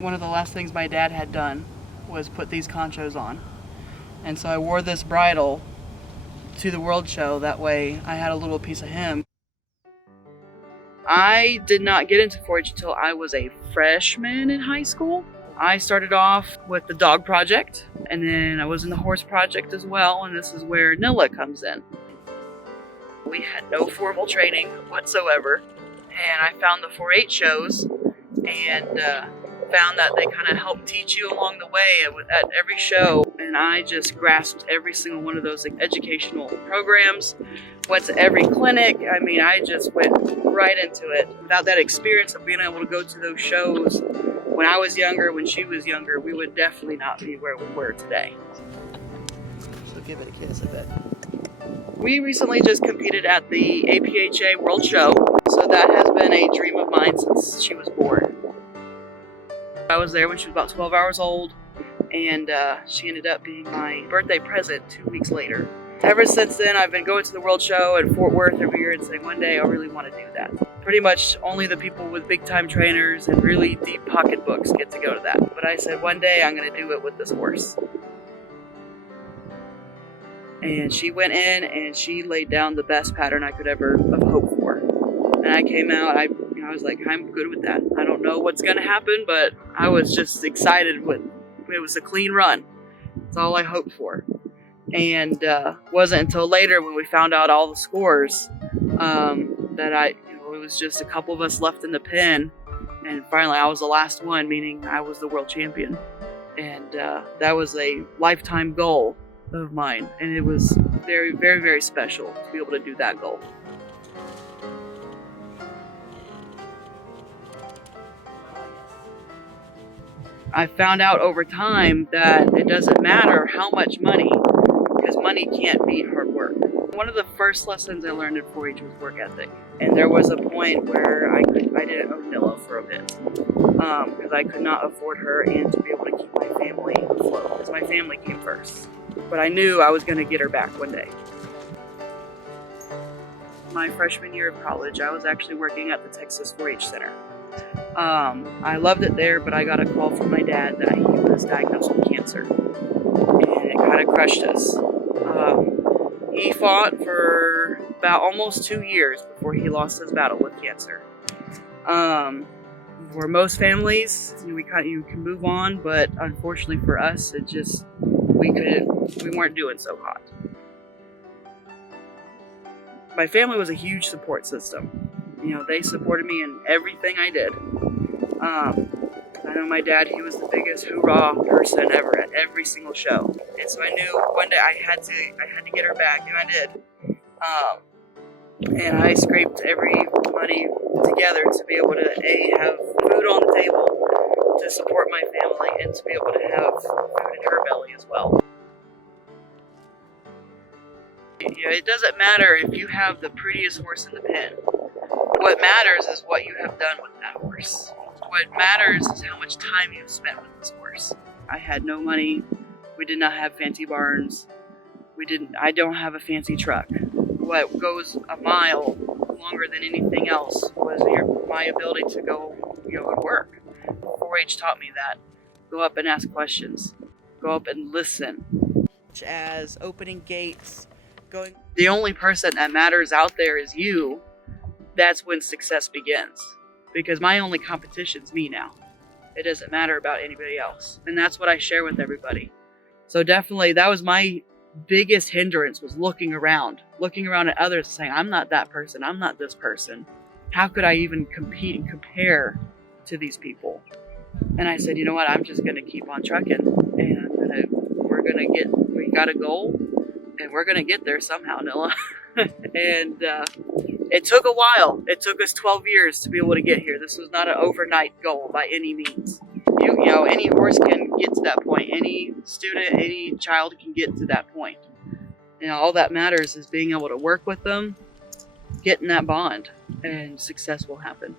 One of the last things my dad had done was put these conchos on. And so I wore this bridle to the World Show. That way I had a little piece of him. I did not get into 4-H until I was a freshman in high school. I started off with the dog project, and then I was in the horse project as well, and this is where Nilla comes in. We had no formal training whatsoever, and I found the 4-H shows and found that they kind of help teach you along the way at every show, and I just grasped every single one of those educational programs, went to every clinic. I mean, I just went right into it. Without that experience of being able to go to those shows when I was younger, when she was younger, we would definitely not be where we were today. So give it a kiss, I bet. We recently just competed at the APHA World Show, so that has been a dream of mine since she was born. I was there when she was about 12 hours old, and she ended up being my birthday present 2 weeks later. Ever since then, I've been going to the World Show at Fort Worth every year and saying, one day I really want to do that. Pretty much only the people with big time trainers and really deep pocketbooks get to go to that. But I said, one day I'm going to do it with this horse. And she went in and she laid down the best pattern I could ever have hoped for. And I came out, I was like, I'm good with that. I don't know what's going to happen, but I was just excited it was a clean run. That's all I hoped for. And wasn't until later when we found out all the scores that it was just a couple of us left in the pen, and finally I was the last one, meaning I was the world champion. And that was a lifetime goal of mine, and it was very, very, very special to be able to do that goal. I found out over time that it doesn't matter how much money, because money can't beat hard work. One of the first lessons I learned in 4-H was work ethic. And there was a point where I didn't own Nilla for a bit, because I could not afford her and to be able to keep my family afloat, because my family came first. But I knew I was going to get her back one day. My freshman year of college, I was actually working at the Texas 4-H Center. I loved it there, but I got a call from my dad that he was diagnosed with cancer, and it kind of crushed us. He fought for about almost 2 years before he lost his battle with cancer. For most families, you can move on, but unfortunately for us, we weren't doing so hot. My family was a huge support system. They supported me in everything I did. I know my dad, he was the biggest hoorah person ever at every single show. And so I knew one day I had to get her back, and I did. And I scraped every money together to be able to have food on the table, to support my family, and to be able to have food in her belly as well. It doesn't matter if you have the prettiest horse in the pen. What matters is what you have done with that horse. What matters is how much time you've spent with this horse. I had no money. We did not have fancy barns. I don't have a fancy truck. What goes a mile longer than anything else was my ability to go, and work. 4-H taught me that. Go up and ask questions. Go up and listen. As opening gates, the only person that matters out there is you. That's when success begins. Because my only competition's me now. It doesn't matter about anybody else. And that's what I share with everybody. So definitely that was my biggest hindrance, was looking around at others and saying, I'm not that person, I'm not this person. How could I even compete and compare to these people? And I said, you know what, I'm just gonna keep on trucking, and we got a goal, and we're gonna get there somehow, Nilla. And it took a while. It took us 12 years to be able to get here. This was not an overnight goal by any means. Any horse can get to that point. Any student, any child can get to that point. All that matters is being able to work with them, getting that bond, and success will happen.